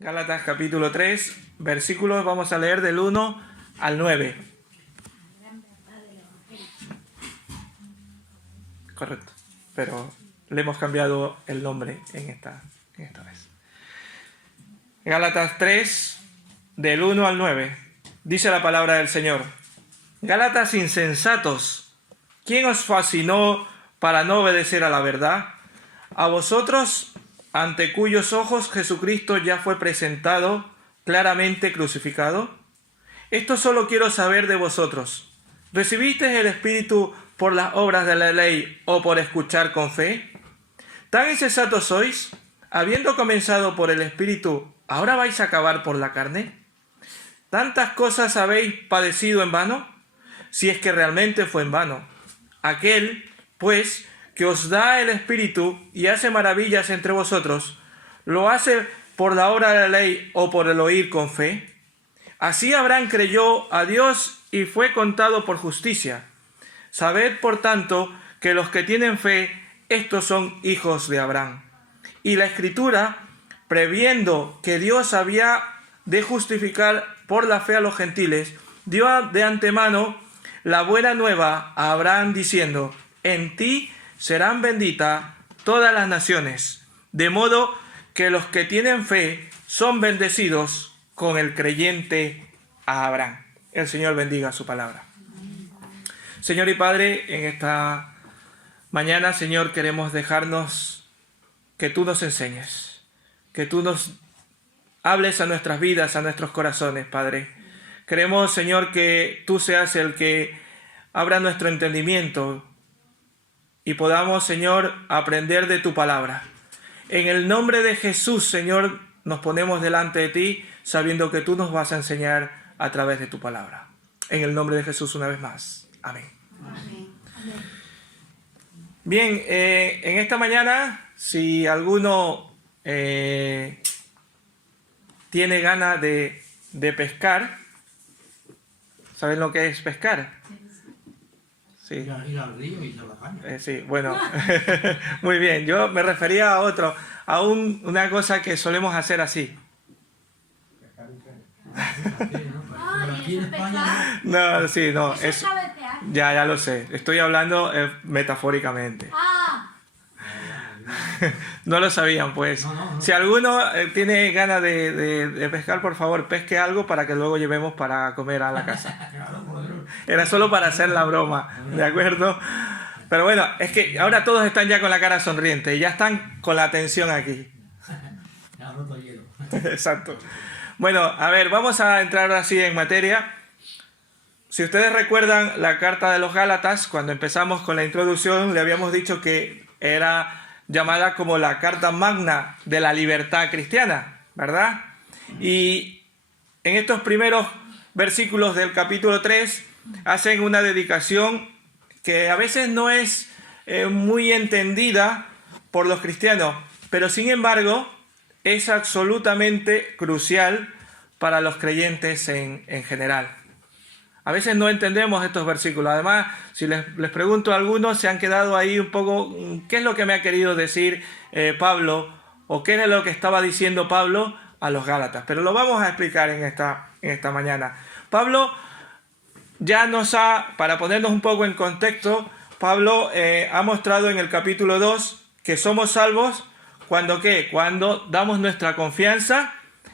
Gálatas capítulo 3, versículos vamos a leer del 1 al 9. Correcto, pero le hemos cambiado el nombre en esta vez. Gálatas 3, del 1 al 9. Dice la palabra del Señor: Gálatas insensatos, ¿quién os fascinó para no obedecer a la verdad? A vosotros, ante cuyos ojos Jesucristo ya fue presentado claramente crucificado. Esto solo quiero saber de vosotros: ¿recibisteis el Espíritu por las obras de la ley o por escuchar con fe? ¿Tan insensatos sois? Habiendo comenzado por el Espíritu, ¿ahora vais a acabar por la carne? ¿Tantas cosas habéis padecido en vano? Si es que realmente fue en vano. Aquel, pues, que os da el Espíritu y hace maravillas entre vosotros, ¿lo hace por la obra de la ley o por el oír con fe? Así Abraham creyó a Dios y fue contado por justicia. Sabed, por tanto, que los que tienen fe, estos son hijos de Abraham. Y la Escritura, previendo que Dios había de justificar por la fe a los gentiles, dio de antemano la buena nueva a Abraham diciendo: en ti serán benditas todas las naciones, de modo que los que tienen fe son bendecidos con el creyente a Abraham. El Señor bendiga su palabra. Señor y Padre, en esta mañana, Señor, queremos dejarnos que tú nos enseñes, que tú nos hables a nuestras vidas, a nuestros corazones, Padre. Queremos, Señor, que tú seas el que abra nuestro entendimiento y podamos, Señor, aprender de tu palabra. En el nombre de Jesús, Señor, nos ponemos delante de ti, sabiendo que tú nos vas a enseñar a través de tu palabra. En el nombre de Jesús, una vez más. Amén. Amén. Bien, en esta mañana, si alguno tiene ganas de pescar, ¿saben lo que es pescar? Sí. Ir al río y trabajar. Sí, bueno, muy bien. Yo me refería a una cosa que solemos hacer así. Aquí en España No, sí, no. Eso es Ya lo sé. Estoy hablando metafóricamente. No lo sabían, pues. No. Si alguno tiene ganas de pescar, por favor, pesque algo para que luego llevemos para comer a la casa. Era solo para hacer la broma, ¿de acuerdo? Pero bueno, es que ahora todos están ya con la cara sonriente y ya están con la atención aquí. Exacto. Bueno, a ver, vamos a entrar así en materia. Si ustedes recuerdan la carta de los Gálatas, cuando empezamos con la introducción, le habíamos dicho que era llamada como la carta magna de la libertad cristiana, ¿verdad? Y en estos primeros versículos del capítulo 3 hacen una dedicación que a veces no es muy entendida por los cristianos, pero sin embargo es absolutamente crucial para los creyentes en general. A veces no entendemos estos versículos. Además, si les pregunto a algunos, se han quedado ahí un poco, ¿qué es lo que me ha querido decir Pablo? ¿O qué es lo que estaba diciendo Pablo a los Gálatas? Pero lo vamos a explicar en esta mañana. Pablo ya para ponernos un poco en contexto, Pablo ha mostrado en el capítulo 2 que somos salvos cuando damos nuestra confianza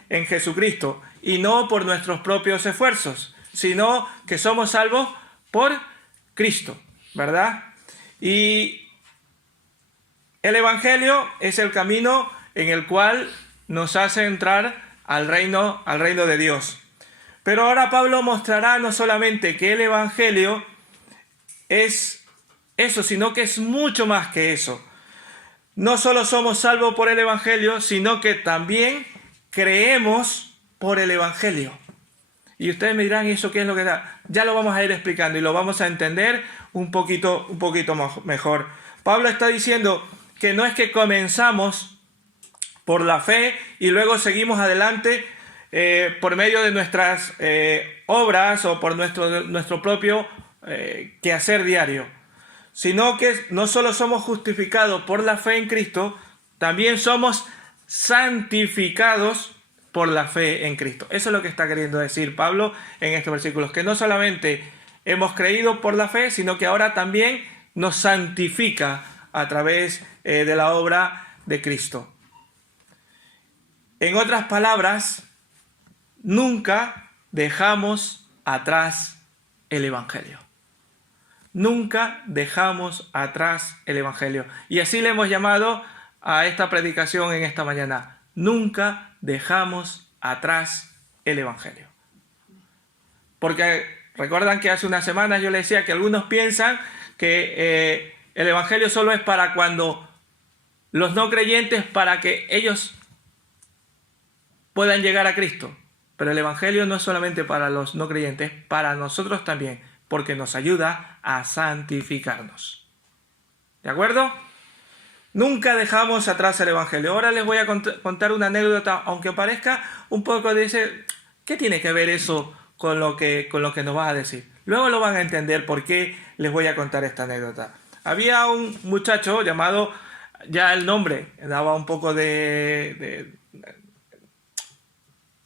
en Jesucristo y no por nuestros propios esfuerzos, sino que somos salvos por Cristo, ¿verdad? Y el Evangelio es el camino en el cual nos hace entrar al reino de Dios. Pero ahora Pablo mostrará no solamente que el Evangelio es eso, sino que es mucho más que eso. No solo somos salvos por el Evangelio, sino que también creemos por el Evangelio. Y ustedes me dirán, ¿y eso qué es lo que da? Ya lo vamos a ir explicando y lo vamos a entender un poquito mejor. Pablo está diciendo que no es que comenzamos por la fe y luego seguimos adelante por medio de nuestras obras o por nuestro propio quehacer diario, sino que no solo somos justificados por la fe en Cristo, también somos santificados por la fe en Cristo. Eso es lo que está queriendo decir Pablo en estos versículos, que no solamente hemos creído por la fe, sino que ahora también nos santifica a través de la obra de Cristo. En otras palabras, nunca dejamos atrás el Evangelio. Nunca dejamos atrás el Evangelio. Y así le hemos llamado a esta predicación en esta mañana. Nunca dejamos atrás el Evangelio. Porque recuerdan que hace unas semanas yo les decía que algunos piensan que el Evangelio solo es para cuando los no creyentes, para que ellos puedan llegar a Cristo. Pero el Evangelio no es solamente para los no creyentes, para nosotros también, porque nos ayuda a santificarnos. ¿De acuerdo? Nunca dejamos atrás el Evangelio. Ahora les voy a contar una anécdota, aunque parezca un poco de ese... ¿Qué tiene que ver eso con lo que nos vas a decir? Luego lo van a entender por qué les voy a contar esta anécdota. Había un muchacho llamado, ya el nombre daba un poco de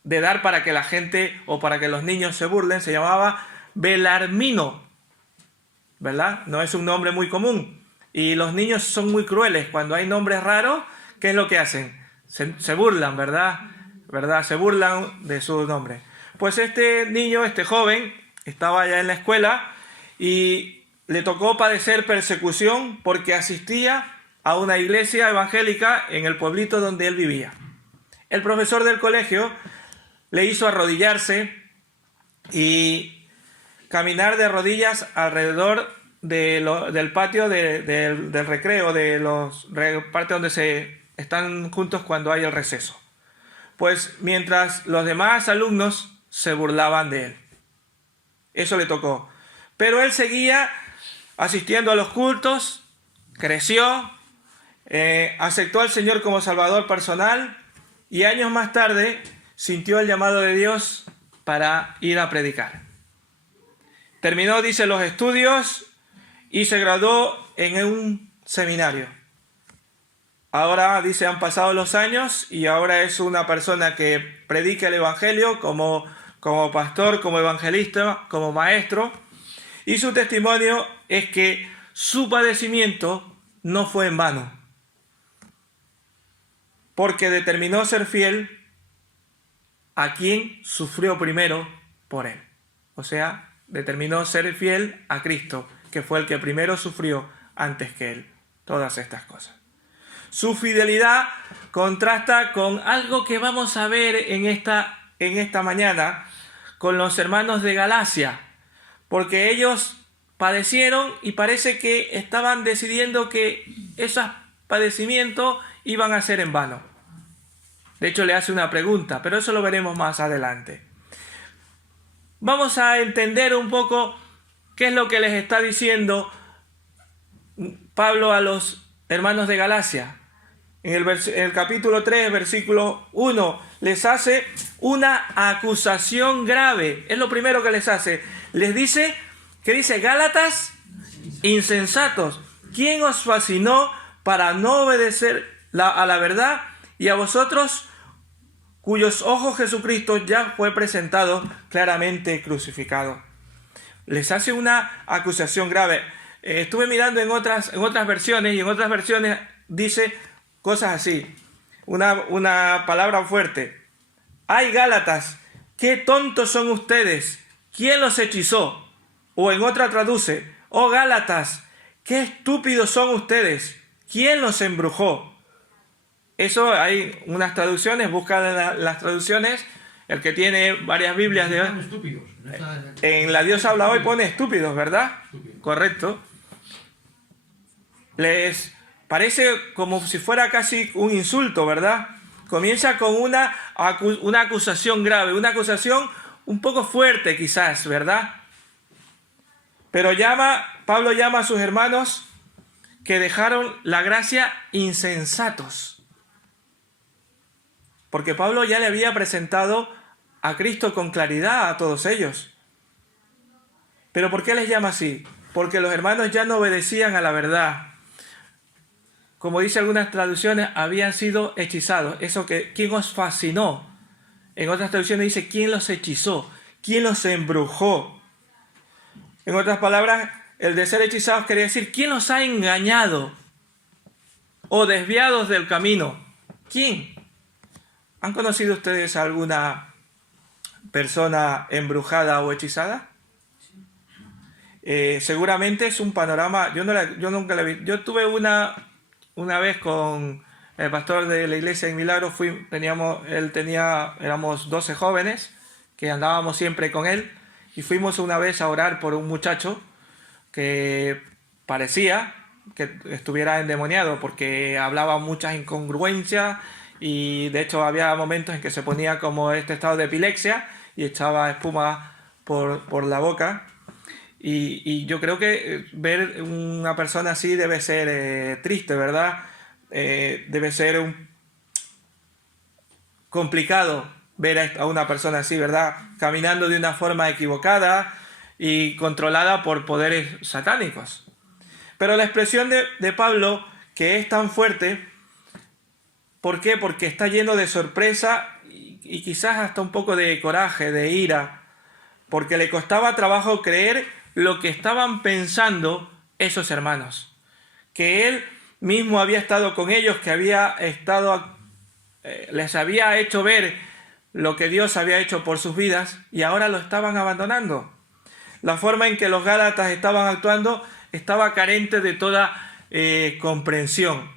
dar para que la gente o para que los niños se burlen, se llamaba Belarmino, ¿verdad? No es un nombre muy común. Y los niños son muy crueles. Cuando hay nombres raros, ¿qué es lo que hacen? Se burlan, ¿verdad? Se burlan de su nombre. Pues este niño, este joven, estaba ya en la escuela y le tocó padecer persecución porque asistía a una iglesia evangélica en el pueblito donde él vivía. El profesor del colegio le hizo arrodillarse y caminar de rodillas alrededor del patio del recreo, de los partes donde se están juntos cuando hay el receso. Pues mientras los demás alumnos se burlaban de él. Eso le tocó. Pero él seguía asistiendo a los cultos, creció, aceptó al Señor como Salvador personal y años más tarde sintió el llamado de Dios para ir a predicar. Terminó, dice, los estudios y se graduó en un seminario. Ahora, dice, han pasado los años y ahora es una persona que predica el Evangelio como pastor, como evangelista, como maestro. Y su testimonio es que su padecimiento no fue en vano, porque determinó ser fiel a quien sufrió primero por él. O sea, determinó ser fiel a Cristo, que fue el que primero sufrió antes que él. Todas estas cosas. Su fidelidad contrasta con algo que vamos a ver en esta mañana con los hermanos de Galacia, porque ellos padecieron y parece que estaban decidiendo que esos padecimientos iban a ser en vano. De hecho, le hace una pregunta, pero eso lo veremos más adelante. Vamos a entender un poco qué es lo que les está diciendo Pablo a los hermanos de Galacia. En el capítulo 3, versículo 1, les hace una acusación grave. Es lo primero que les hace. Les dice, ¿qué dice? Gálatas insensatos. ¿Quién os fascinó para no obedecer a la verdad? Y a vosotros, cuyos ojos Jesucristo ya fue presentado claramente crucificado. Les hace una acusación grave. Estuve mirando en otras versiones y en otras versiones dice cosas así. Una palabra fuerte. ¡Ay, Gálatas! ¡Qué tontos son ustedes! ¿Quién los hechizó? O en otra traduce, ¡oh, Gálatas! ¡Qué estúpidos son ustedes! ¿Quién los embrujó? Eso hay unas traducciones, buscan las traducciones. El que tiene varias Biblias en La Dios habla hoy pone estúpidos, ¿verdad? Estúpido. Correcto. Les parece como si fuera casi un insulto, ¿verdad? Comienza con una acusación grave, una acusación un poco fuerte quizás, ¿verdad? Pero Pablo llama a sus hermanos que dejaron la gracia insensatos. Porque Pablo ya le había presentado a Cristo con claridad a todos ellos. ¿Pero por qué les llama así? Porque los hermanos ya no obedecían a la verdad. Como dice algunas traducciones, habían sido hechizados. Eso que, ¿quién os fascinó? En otras traducciones dice, ¿quién los hechizó? ¿Quién los embrujó? En otras palabras, el de ser hechizados quería decir, ¿quién los ha engañado o desviados del camino? ¿Quién? ¿Han conocido ustedes alguna persona embrujada o hechizada? Seguramente es un panorama, yo nunca la vi. Yo tuve una vez con el pastor de la iglesia en Milagro, éramos 12 jóvenes que andábamos siempre con él y fuimos una vez a orar por un muchacho que parecía que estuviera endemoniado porque hablaba muchas incongruencias y de hecho había momentos en que se ponía como este estado de epilepsia y echaba espuma por la boca. Y yo creo que ver una persona así debe ser triste, ¿verdad? Debe ser complicado ver a una persona así, ¿verdad? Caminando de una forma equivocada y controlada por poderes satánicos. Pero la expresión de Pablo, que es tan fuerte, ¿por qué? Porque está lleno de sorpresa y quizás hasta un poco de coraje, de ira, porque le costaba trabajo creer lo que estaban pensando esos hermanos, que él mismo había estado con ellos, que les había hecho ver lo que Dios había hecho por sus vidas y ahora lo estaban abandonando. La forma en que los Gálatas estaban actuando estaba carente de toda comprensión.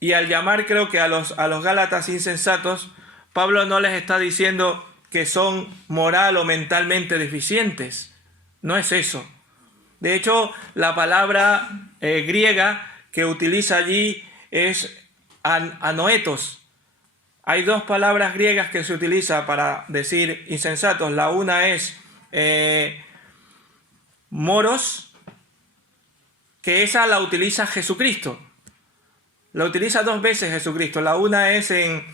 Y al llamar, creo que a los Gálatas insensatos, Pablo no les está diciendo que son moral o mentalmente deficientes. No es eso. De hecho, la palabra griega que utiliza allí es anoetos. Hay dos palabras griegas que se utilizan para decir insensatos. La una es moros, que esa la utiliza Jesucristo. La utiliza dos veces Jesucristo. La una es en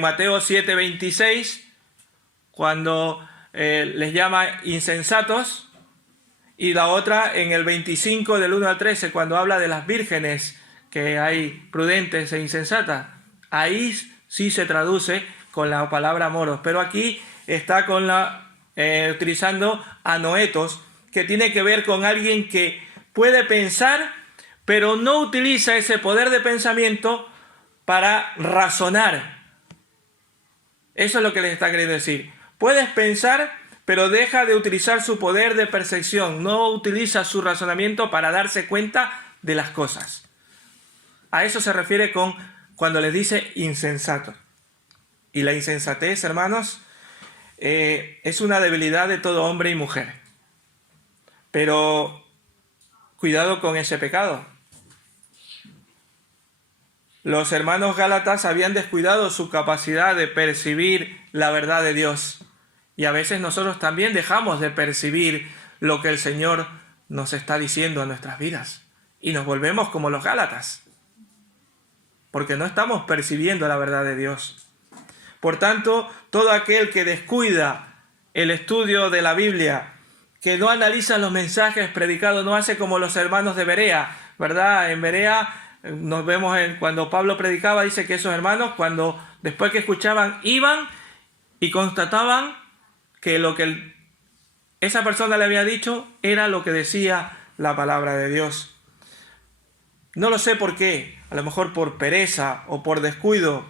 Mateo 7:26, cuando les llama insensatos, y la otra en el 25 del 1 al 13, cuando habla de las vírgenes que hay prudentes e insensatas. Ahí sí se traduce con la palabra moros, pero aquí está utilizando anoetos, que tiene que ver con alguien que puede pensar, pero no utiliza ese poder de pensamiento para razonar. Eso es lo que les está queriendo decir. Puedes pensar, pero deja de utilizar su poder de percepción, no utiliza su razonamiento para darse cuenta de las cosas. A eso se refiere cuando les dice insensato. Y la insensatez, hermanos, es una debilidad de todo hombre y mujer. Pero cuidado con ese pecado. Los hermanos Gálatas habían descuidado su capacidad de percibir la verdad de Dios. Y a veces nosotros también dejamos de percibir lo que el Señor nos está diciendo en nuestras vidas. Y nos volvemos como los Gálatas, porque no estamos percibiendo la verdad de Dios. Por tanto, todo aquel que descuida el estudio de la Biblia, que no analiza los mensajes predicados, no hace como los hermanos de Berea, ¿verdad? En Berea nos vemos cuando Pablo predicaba, dice que esos hermanos, después que escuchaban, iban y constataban que lo que esa persona le había dicho era lo que decía la palabra de Dios. No lo sé por qué, a lo mejor por pereza o por descuido,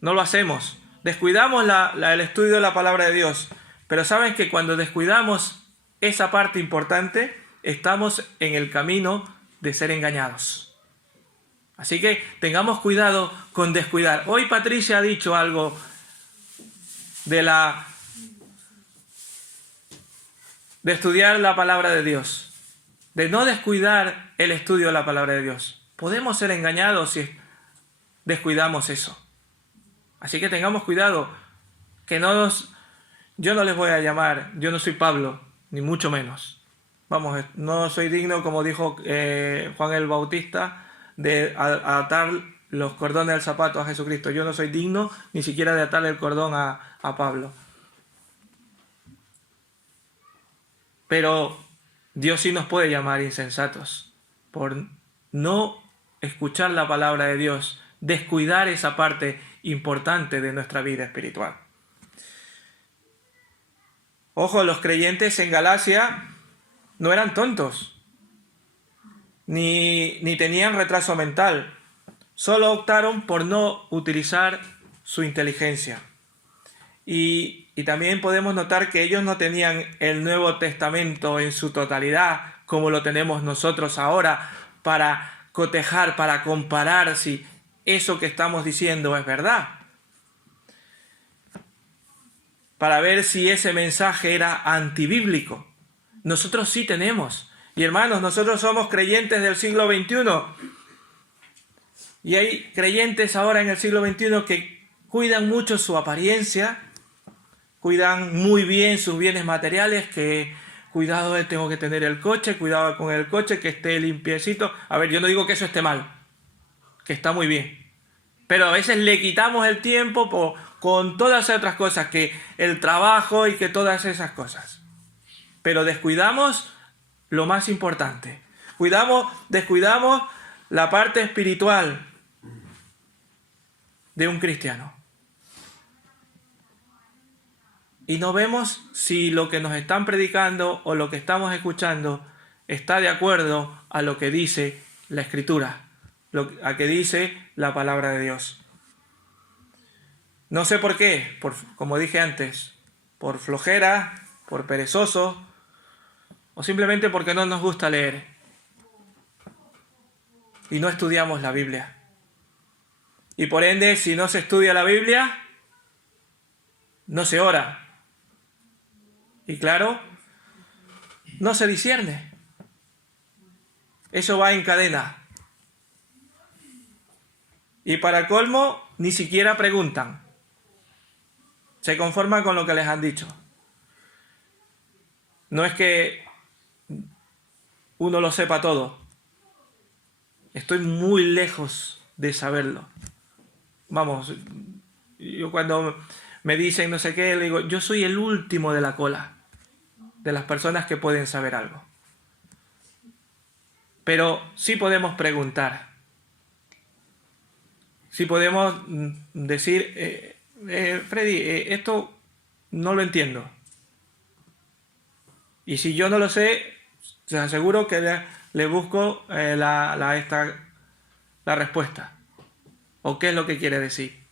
no lo hacemos. Descuidamos el estudio de la palabra de Dios, pero saben que cuando descuidamos esa parte importante, estamos en el camino de ser engañados. Así que tengamos cuidado con descuidar. Hoy Patricia ha dicho algo de estudiar la palabra de Dios, de no descuidar el estudio de la palabra de Dios. Podemos ser engañados si descuidamos eso. Así que tengamos cuidado, yo no les voy a llamar, yo no soy Pablo, ni mucho menos. Vamos, no soy digno, como dijo Juan el Bautista, de atar los cordones del zapato a Jesucristo. Yo no soy digno ni siquiera de atarle el cordón a Pablo. Pero Dios sí nos puede llamar insensatos por no escuchar la palabra de Dios, descuidar esa parte importante de nuestra vida espiritual. Ojo, los creyentes en Galacia no eran tontos, ni tenían retraso mental. Solo optaron por no utilizar su inteligencia. Y también podemos notar que ellos no tenían el Nuevo Testamento en su totalidad, como lo tenemos nosotros ahora, para cotejar, para comparar si eso que estamos diciendo es verdad. Para ver si ese mensaje era antibíblico. Nosotros sí tenemos. Y hermanos, nosotros somos creyentes del siglo XXI. Y hay creyentes ahora en el siglo XXI que cuidan mucho su apariencia, cuidan muy bien sus bienes materiales, que cuidado, tengo que tener el coche, cuidado con el coche, que esté limpiecito. A ver, yo no digo que eso esté mal, que está muy bien. Pero a veces le quitamos el tiempo con todas esas otras cosas, que el trabajo y que todas esas cosas. Pero descuidamos lo más importante. Descuidamos la parte espiritual de un cristiano. Y no vemos si lo que nos están predicando o lo que estamos escuchando está de acuerdo a lo que dice la Escritura, a que dice la palabra de Dios. No sé por qué, como dije antes, por flojera, por perezoso, o simplemente porque no nos gusta leer y no estudiamos la Biblia. Y por ende, si no se estudia la Biblia, no se ora. Y claro, no se discierne. Eso va en cadena. Y para colmo, ni siquiera preguntan. Se conforman con lo que les han dicho. No es que uno lo sepa todo. Estoy muy lejos de saberlo. Vamos, yo cuando me dicen no sé qué, le digo, yo soy el último de la cola de las personas que pueden saber algo. Pero sí podemos preguntar. Sí podemos decir, Freddy, esto no lo entiendo. Y si yo no lo sé, te aseguro que le busco la respuesta. ¿O qué es lo que quiere decir?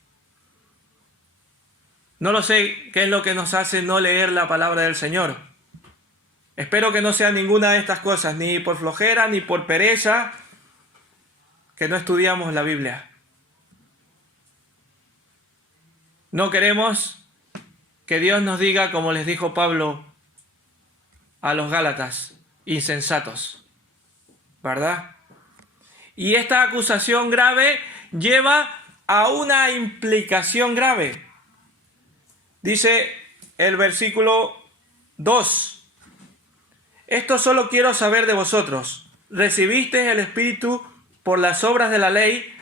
No lo sé qué es lo que nos hace no leer la palabra del Señor. Espero que no sea ninguna de estas cosas, ni por flojera, ni por pereza, que no estudiamos la Biblia. No queremos que Dios nos diga, como les dijo Pablo a los Gálatas, insensatos, ¿verdad? Y esta acusación grave lleva a una implicación grave. Dice el versículo 2. Esto solo quiero saber de vosotros. ¿Recibisteis el Espíritu por las obras de la ley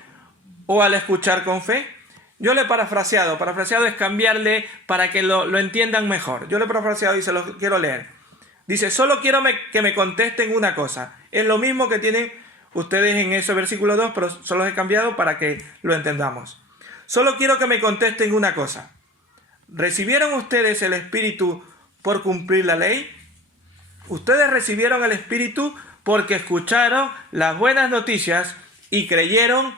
o al escuchar con fe? Yo le he parafraseado. Parafraseado es cambiarle para que lo entiendan mejor. Yo le he parafraseado y se lo quiero leer. Dice, solo quiero que me contesten una cosa. Es lo mismo que tienen ustedes en ese versículo 2, pero solo los he cambiado para que lo entendamos. Solo quiero que me contesten una cosa. ¿Recibieron ustedes el Espíritu por cumplir la ley? Ustedes recibieron el Espíritu porque escucharon las buenas noticias y creyeron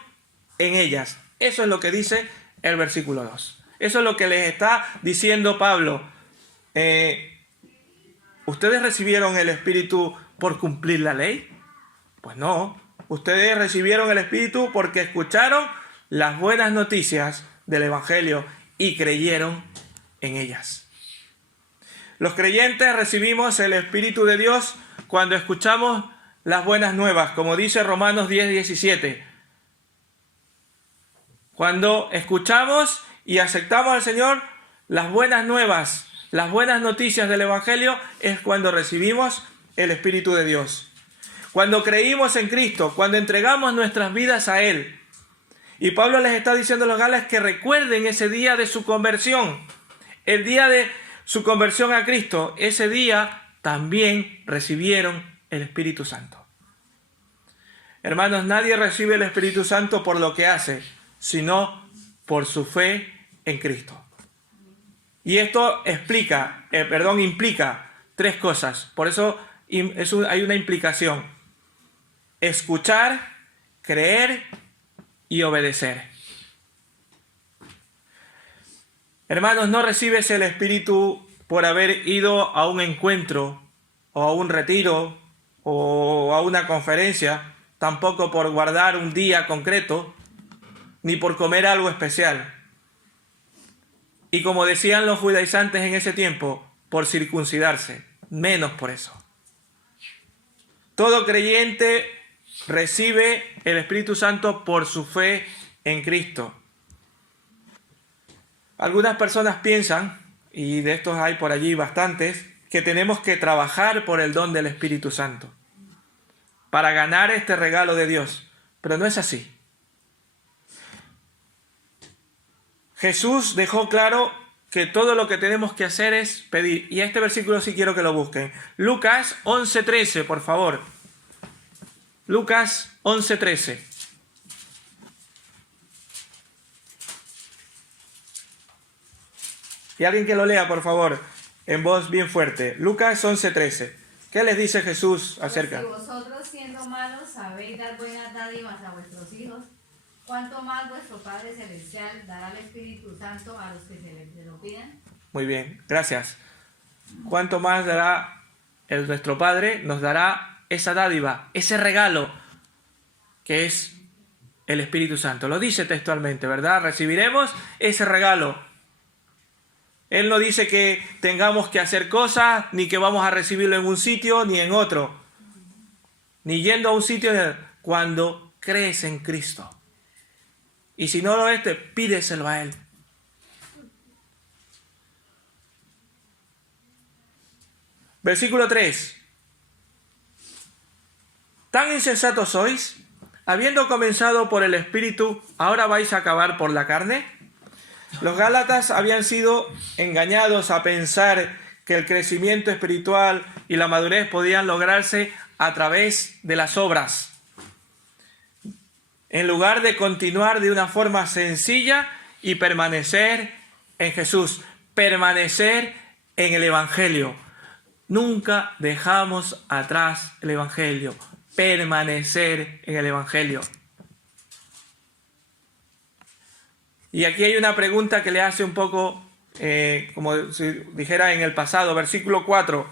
en ellas. Eso es lo que dice el versículo 2. Eso es lo que les está diciendo Pablo. ¿Ustedes recibieron el Espíritu por cumplir la ley? Pues no. Ustedes recibieron el Espíritu porque escucharon las buenas noticias del Evangelio y creyeron en ellas. Los creyentes recibimos el Espíritu de Dios cuando escuchamos las buenas nuevas, como dice Romanos 10:17. Cuando escuchamos y aceptamos al Señor, las buenas nuevas, las buenas noticias del Evangelio, es cuando recibimos el Espíritu de Dios. Cuando creímos en Cristo, cuando entregamos nuestras vidas a Él. Y Pablo les está diciendo a los Gálatas que recuerden ese día de su conversión. El día de su conversión a Cristo, ese día también recibieron el Espíritu Santo. Hermanos, nadie recibe el Espíritu Santo por lo que hace, sino por su fe en Cristo. Y esto implica tres cosas. Por eso hay una implicación. Escuchar, creer y obedecer. Hermanos, no recibes el Espíritu por haber ido a un encuentro o a un retiro o a una conferencia, tampoco por guardar un día concreto, ni por comer algo especial. Y como decían los judaizantes en ese tiempo, por circuncidarse, menos por eso. Todo creyente recibe el Espíritu Santo por su fe en Cristo. Algunas personas piensan, y de estos hay por allí bastantes, que tenemos que trabajar por el don del Espíritu Santo para ganar este regalo de Dios. Pero no es así. Jesús dejó claro que todo lo que tenemos que hacer es pedir. Y este versículo sí quiero que lo busquen. Lucas 11:13, por favor. Lucas 11:13. Y alguien que lo lea, por favor, en voz bien fuerte. Lucas 11:13. ¿Qué les dice Jesús acerca? Si vosotros siendo malos sabéis dar buenas dádivas a vuestros hijos, ¿cuánto más vuestro Padre Celestial dará el Espíritu Santo a los que se lo pidan? Muy bien, gracias. ¿Cuánto más dará nuestro Padre? Nos dará esa dádiva, ese regalo que es el Espíritu Santo. Lo dice textualmente, ¿verdad? Recibiremos ese regalo. Él no dice que tengamos que hacer cosas, ni que vamos a recibirlo en un sitio ni en otro. Ni yendo a un sitio cuando crees en Cristo. Y si no lo es, pídeselo a Él. Versículo 3. ¿Tan insensatos sois? Habiendo comenzado por el Espíritu, ¿ahora vais a acabar por la carne? Los Gálatas habían sido engañados a pensar que el crecimiento espiritual y la madurez podían lograrse a través de las obras, en lugar de continuar de una forma sencilla y permanecer en Jesús, permanecer en el Evangelio. Nunca dejamos atrás el Evangelio, permanecer en el Evangelio. Y aquí hay una pregunta que le hace un poco, como si dijera en el pasado, versículo 4.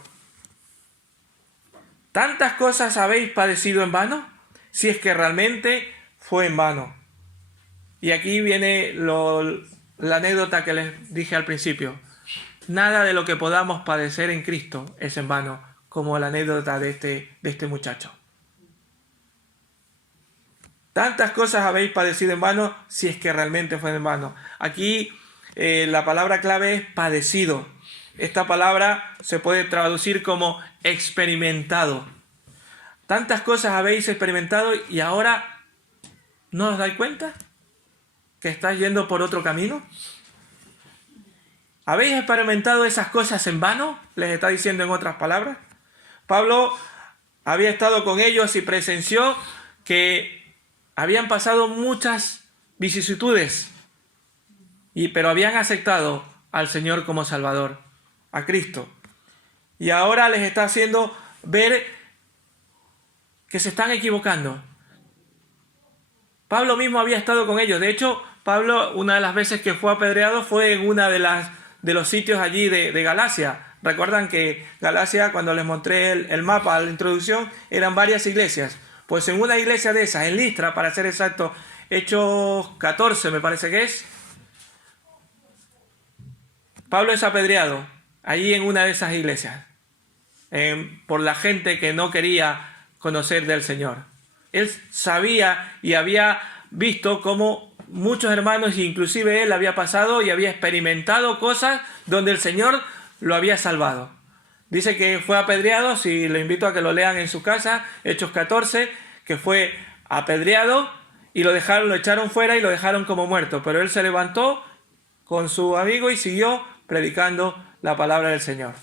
¿Tantas cosas habéis padecido en vano? Si es que realmente fue en vano. Y aquí viene la anécdota que les dije al principio. Nada de lo que podamos padecer en Cristo es en vano, como la anécdota de este muchacho. Tantas cosas habéis padecido en vano, si es que realmente fue en vano. Aquí la palabra clave es padecido. Esta palabra se puede traducir como experimentado. Tantas cosas habéis experimentado y ahora ¿no os dais cuenta que estáis yendo por otro camino? ¿Habéis experimentado esas cosas en vano? Les está diciendo en otras palabras. Pablo había estado con ellos y presenció que habían pasado muchas vicisitudes, pero habían aceptado al Señor como Salvador, a Cristo. Y ahora les está haciendo ver que se están equivocando. Pablo mismo había estado con ellos. De hecho, Pablo, una de las veces que fue apedreado fue en una de los sitios allí de Galacia. Recuerdan que Galacia, cuando les mostré el mapa a la introducción, eran varias iglesias. Pues en una iglesia de esas, en Listra, para ser exacto, Hechos 14 me parece que es, Pablo es apedreado allí en una de esas iglesias por la gente que no quería conocer del Señor. Él sabía y había visto cómo muchos hermanos, inclusive él, había pasado y había experimentado cosas donde el Señor lo había salvado. Dice que fue apedreado, si lo invito a que lo lean en su casa, Hechos 14, que fue apedreado y lo echaron fuera y lo dejaron como muerto. Pero él se levantó con su amigo y siguió predicando la palabra del Señor.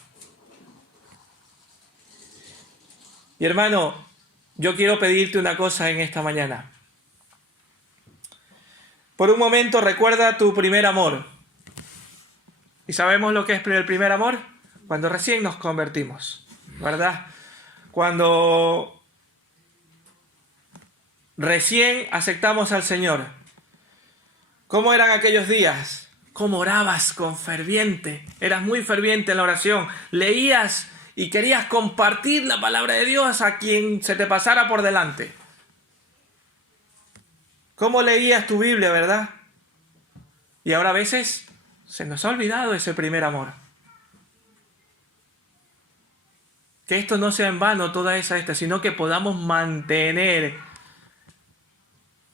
Y hermano, yo quiero pedirte una cosa en esta mañana. Por un momento recuerda tu primer amor. ¿Y sabemos lo que es el primer amor? Cuando recién nos convertimos, ¿verdad? Cuando recién aceptamos al Señor. ¿Cómo eran aquellos días? ¿Cómo orabas con ferviente? Eras muy ferviente en la oración. Leías y querías compartir la palabra de Dios a quien se te pasara por delante. ¿Cómo leías tu Biblia, verdad? Y ahora a veces se nos ha olvidado ese primer amor. Que esto no sea en vano toda esa, sino que podamos mantener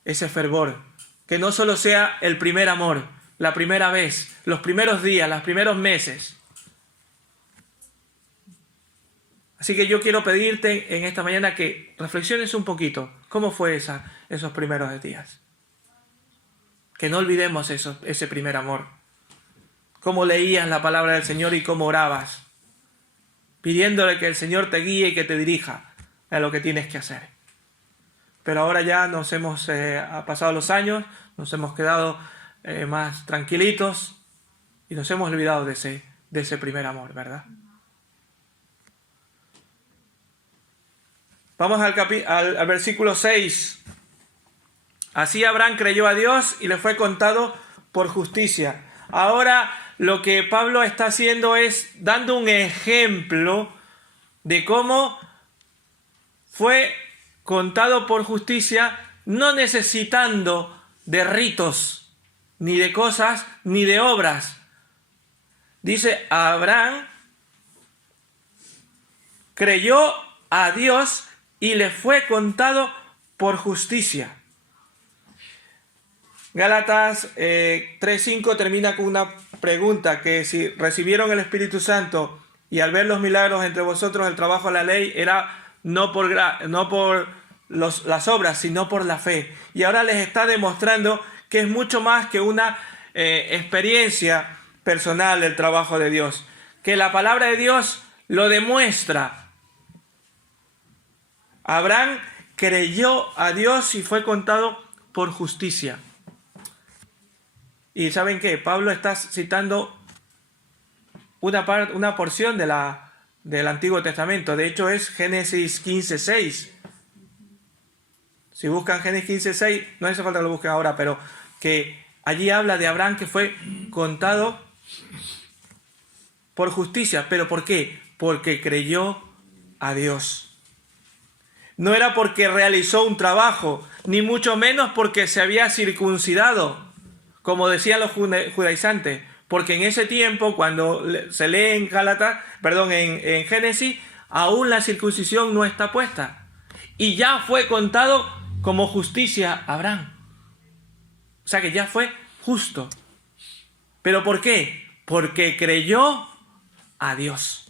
ese fervor. Que no solo sea el primer amor, la primera vez, los primeros días, los primeros meses. Así que yo quiero pedirte en esta mañana que reflexiones un poquito. ¿Cómo fue esos primeros días? Que no olvidemos ese primer amor. Cómo leías la palabra del Señor y cómo orabas. Pidiéndole que el Señor te guíe y que te dirija a lo que tienes que hacer. Pero ahora ya ha pasado los años, nos hemos quedado más tranquilitos y nos hemos olvidado de ese primer amor, ¿verdad? Vamos al versículo 6. Así Abraham creyó a Dios y le fue contado por justicia. Ahora lo que Pablo está haciendo es dando un ejemplo de cómo fue contado por justicia, no necesitando de ritos, ni de cosas, ni de obras. Dice, Abraham creyó a Dios y le fue contado por justicia. Gálatas 3:5 termina con una pregunta, que si recibieron el Espíritu Santo y al ver los milagros entre vosotros el trabajo de la ley era no por las obras, sino por la fe. Y ahora les está demostrando que es mucho más que una experiencia personal el trabajo de Dios, que la palabra de Dios lo demuestra. Abraham creyó a Dios y fue contado por justicia. ¿Y saben qué? Pablo está citando una porción del Antiguo Testamento. De hecho, es Génesis 15:6. Si buscan Génesis 15:6, no hace falta que lo busquen ahora, pero que allí habla de Abraham que fue contado por justicia. ¿Pero por qué? Porque creyó a Dios. No era porque realizó un trabajo, ni mucho menos porque se había circuncidado, como decían los judaizantes, porque en ese tiempo, cuando se lee en Génesis, aún la circuncisión no está puesta. Y ya fue contado como justicia a Abraham. O sea que ya fue justo. ¿Pero por qué? Porque creyó a Dios.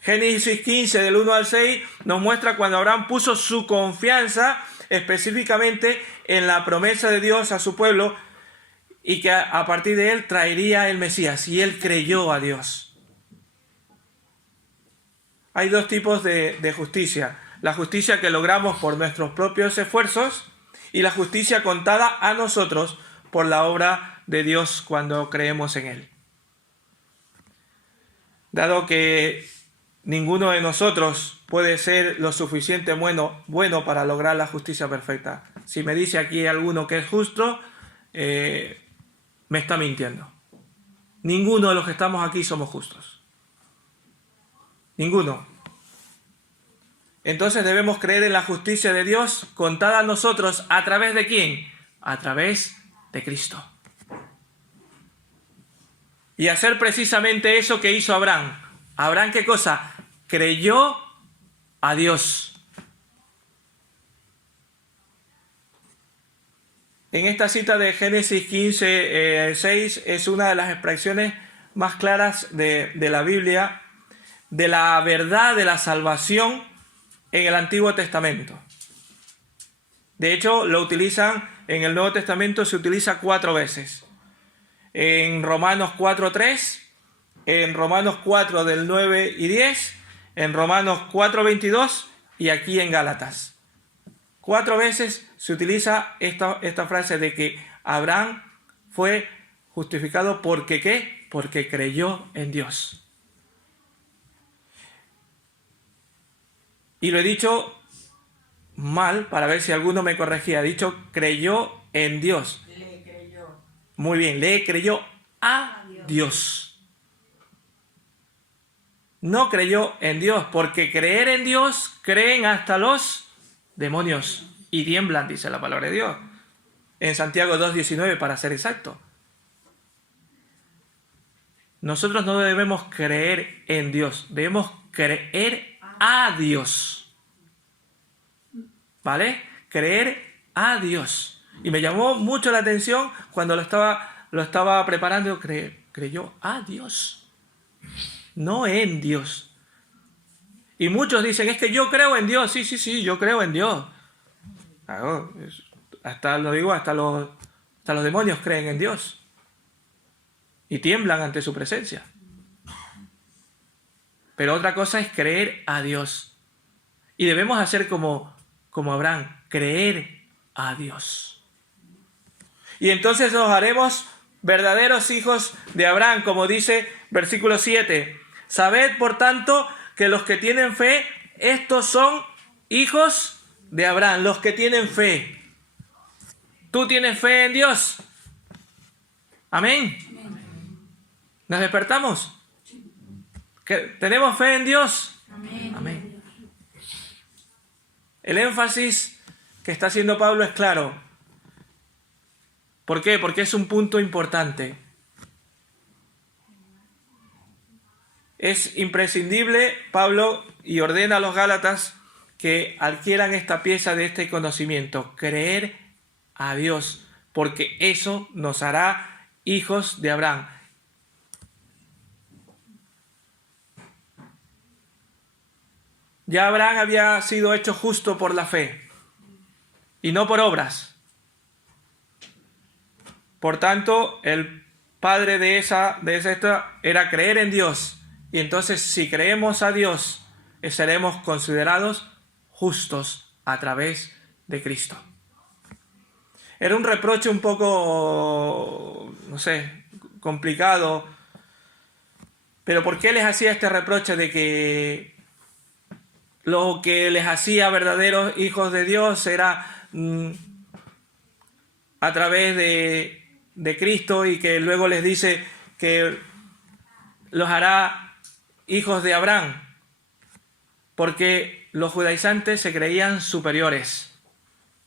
Génesis 15, del 1 al 6, nos muestra cuando Abraham puso su confianza específicamente en la promesa de Dios a su pueblo y que a partir de él traería el Mesías, y él creyó a Dios. Hay dos tipos de justicia: la justicia que logramos por nuestros propios esfuerzos y la justicia contada a nosotros por la obra de Dios cuando creemos en él. Dado que ninguno de nosotros puede ser lo suficiente bueno para lograr la justicia perfecta. Si me dice aquí alguno que es justo, me está mintiendo. Ninguno de los que estamos aquí somos justos. Ninguno. Entonces debemos creer en la justicia de Dios contada a nosotros, ¿a través de quién? A través de Cristo. Y hacer precisamente eso que hizo Abraham. ¿Abraham qué cosa? Creyó a Dios. En esta cita de Génesis 15:6 es una de las expresiones más claras de la Biblia, de la verdad de la salvación en el Antiguo Testamento. De hecho, lo utilizan en el Nuevo Testamento, se utiliza 4 veces. En Romanos 4:3, en Romanos 4 del 9 y 10, en Romanos 4:22 y aquí en Gálatas 4 veces se utiliza esta frase de que Abraham fue justificado porque ¿qué? Porque creyó en Dios. Y lo he dicho mal para ver si alguno me corregía. He dicho creyó en Dios. Le creyó. Muy bien, le creyó a Dios. No creyó en Dios, porque creer en Dios creen hasta los demonios y tiemblan, dice la palabra de Dios. En Santiago 2:19 para ser exacto. Nosotros no debemos creer en Dios, debemos creer a Dios. ¿Vale? Creer a Dios. Y me llamó mucho la atención cuando lo estaba preparando, creyó a Dios, no en Dios. Y muchos dicen, es que yo creo en Dios. Sí, yo creo en Dios. Claro, hasta los demonios creen en Dios. Y tiemblan ante su presencia. Pero otra cosa es creer a Dios. Y debemos hacer como Abraham, creer a Dios. Y entonces nos haremos verdaderos hijos de Abraham, como dice versículo 7. Sabed, por tanto, que los que tienen fe, estos son hijos de Abraham, los que tienen fe. ¿Tú tienes fe en Dios? Amén. ¿Nos despertamos? ¿Tenemos fe en Dios? Amén. El énfasis que está haciendo Pablo es claro. ¿Por qué? Porque es un punto importante. Es imprescindible, Pablo, y ordena a los Gálatas que adquieran esta pieza de este conocimiento, creer a Dios, porque eso nos hará hijos de Abraham. Ya Abraham había sido hecho justo por la fe y no por obras. Por tanto, el padre de esto era creer en Dios. Y entonces, si creemos a Dios, seremos considerados justos a través de Cristo. Era un reproche un poco, complicado. Pero ¿por qué les hacía este reproche de que lo que les hacía verdaderos hijos de Dios era a través de Cristo, y que luego les dice que los hará hijos de Abraham? Porque los judaizantes se creían superiores.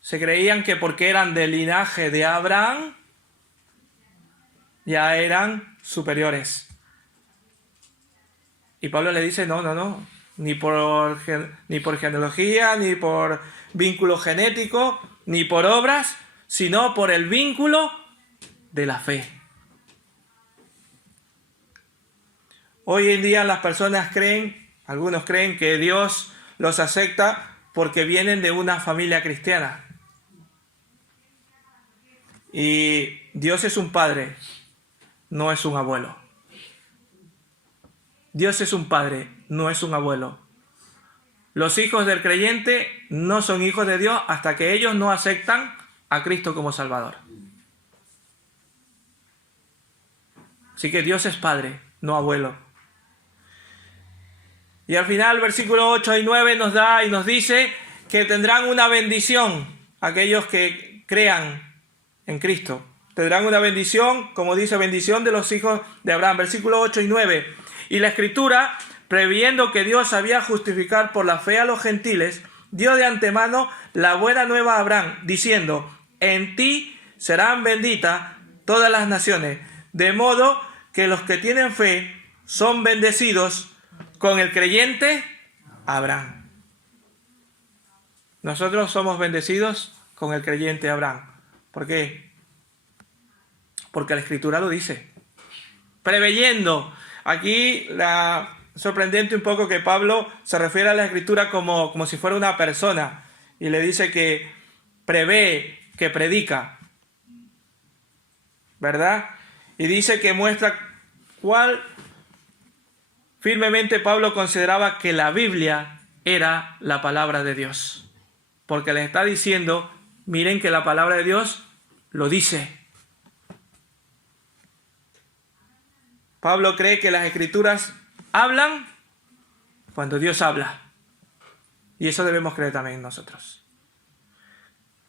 Se creían que porque eran del linaje de Abraham ya eran superiores. Y Pablo le dice, no. Ni por genealogía, ni por vínculo genético, ni por obras, sino por el vínculo de la fe. Hoy en día las personas algunos creen que Dios los acepta porque vienen de una familia cristiana. Y Dios es un padre, no es un abuelo. Dios es un padre, no es un abuelo. Los hijos del creyente no son hijos de Dios hasta que ellos no aceptan a Cristo como Salvador. Así que Dios es padre, no abuelo. Y al final, versículo 8 y 9 nos da y nos dice que tendrán una bendición aquellos que crean en Cristo. Tendrán una bendición, como dice, bendición de los hijos de Abraham. Versículo 8 y 9. Y la Escritura, previendo que Dios había justificar por la fe a los gentiles, dio de antemano la buena nueva a Abraham, diciendo, en ti serán benditas todas las naciones, de modo que los que tienen fe son bendecidos con el creyente Abraham. Nosotros somos bendecidos con el creyente Abraham. ¿Por qué? Porque la Escritura lo dice. Preveyendo. Aquí sorprendente un poco que Pablo se refiere a la Escritura como si fuera una persona. Y le dice que prevé, que predica. ¿Verdad? Y dice que muestra cuál firmemente Pablo consideraba que la Biblia era la palabra de Dios. porque les está diciendo, miren que la palabra de Dios lo dice. Pablo cree que las Escrituras hablan cuando Dios habla. Y eso debemos creer también nosotros.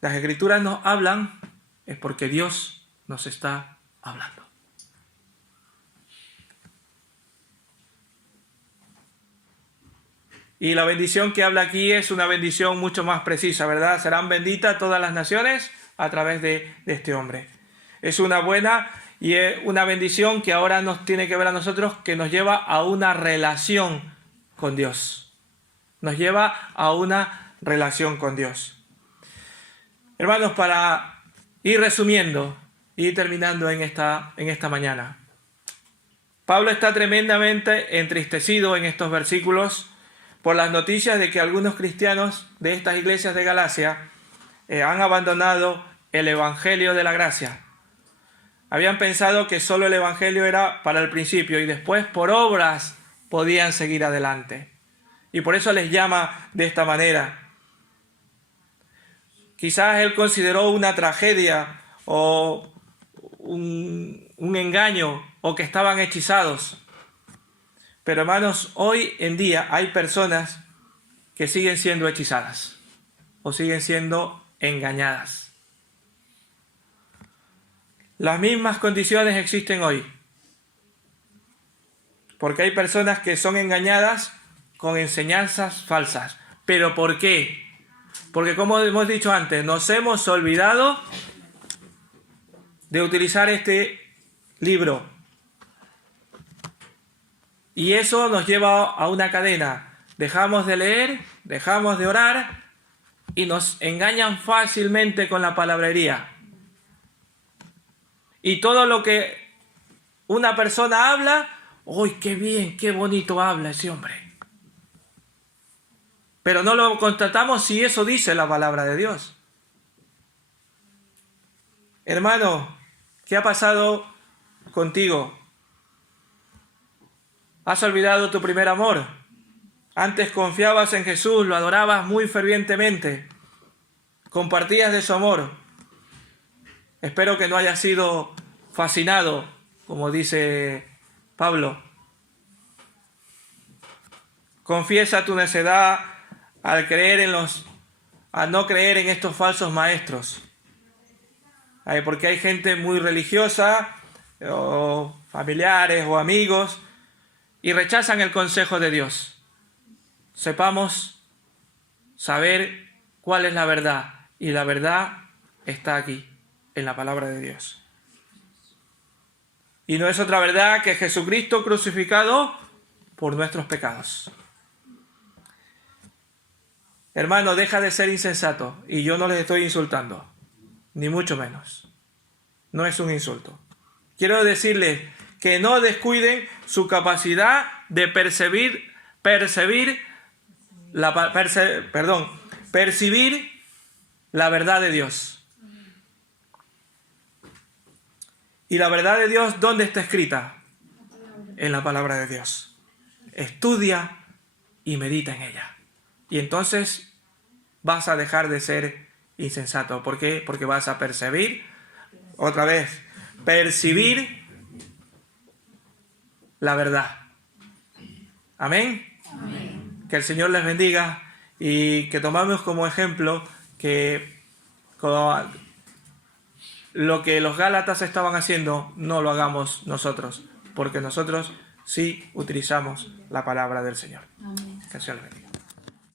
Las Escrituras nos hablan es porque Dios nos está hablando. Y la bendición que habla aquí es una bendición mucho más precisa, ¿verdad? Serán benditas todas las naciones a través de este hombre. Es una buena y es una bendición que ahora nos tiene que ver a nosotros, que nos lleva a una relación con Dios. Nos lleva a una relación con Dios. Hermanos, para ir resumiendo y terminando en esta mañana. Pablo está tremendamente entristecido en estos versículos por las noticias de que algunos cristianos de estas iglesias de Galacia han abandonado el Evangelio de la gracia. Habían pensado que solo el Evangelio era para el principio y después por obras podían seguir adelante. Y por eso les llama de esta manera. Quizás él consideró una tragedia o un engaño o que estaban hechizados. Pero hermanos, hoy en día hay personas que siguen siendo hechizadas o siguen siendo engañadas. Las mismas condiciones existen hoy. Porque hay personas que son engañadas con enseñanzas falsas. ¿Pero por qué? Porque como hemos dicho antes, nos hemos olvidado de utilizar este libro. Y eso nos lleva a una cadena. Dejamos de leer, dejamos de orar y nos engañan fácilmente con la palabrería. Y todo lo que una persona habla, ¡uy, qué bien, qué bonito habla ese hombre! Pero no lo constatamos si eso dice la palabra de Dios. Hermano, ¿qué ha pasado contigo? ¿Has olvidado tu primer amor? Antes confiabas en Jesús, lo adorabas muy fervientemente, compartías de su amor. Espero que no hayas sido fascinado, como dice Pablo. Confiesa tu necedad al no creer en estos falsos maestros. Porque hay gente muy religiosa, o familiares o amigos, y rechazan el consejo de Dios. Sepamos saber cuál es la verdad, y la verdad está aquí, en la palabra de Dios. Y no es otra verdad que Jesucristo crucificado por nuestros pecados. Hermano, deja de ser insensato, y yo no les estoy insultando, ni mucho menos. No es un insulto. Quiero decirles que no descuiden su capacidad de percibir la verdad de Dios. Y la verdad de Dios, ¿dónde está escrita? En la palabra de Dios. Estudia y medita en ella. Y entonces vas a dejar de ser insensato. ¿Por qué? Porque vas a percibir la verdad. Amén. Amén. Que el Señor les bendiga y que tomamos como ejemplo que lo que los Gálatas estaban haciendo no lo hagamos nosotros, porque nosotros sí utilizamos la palabra del Señor. Amén. Que el Señor les bendiga.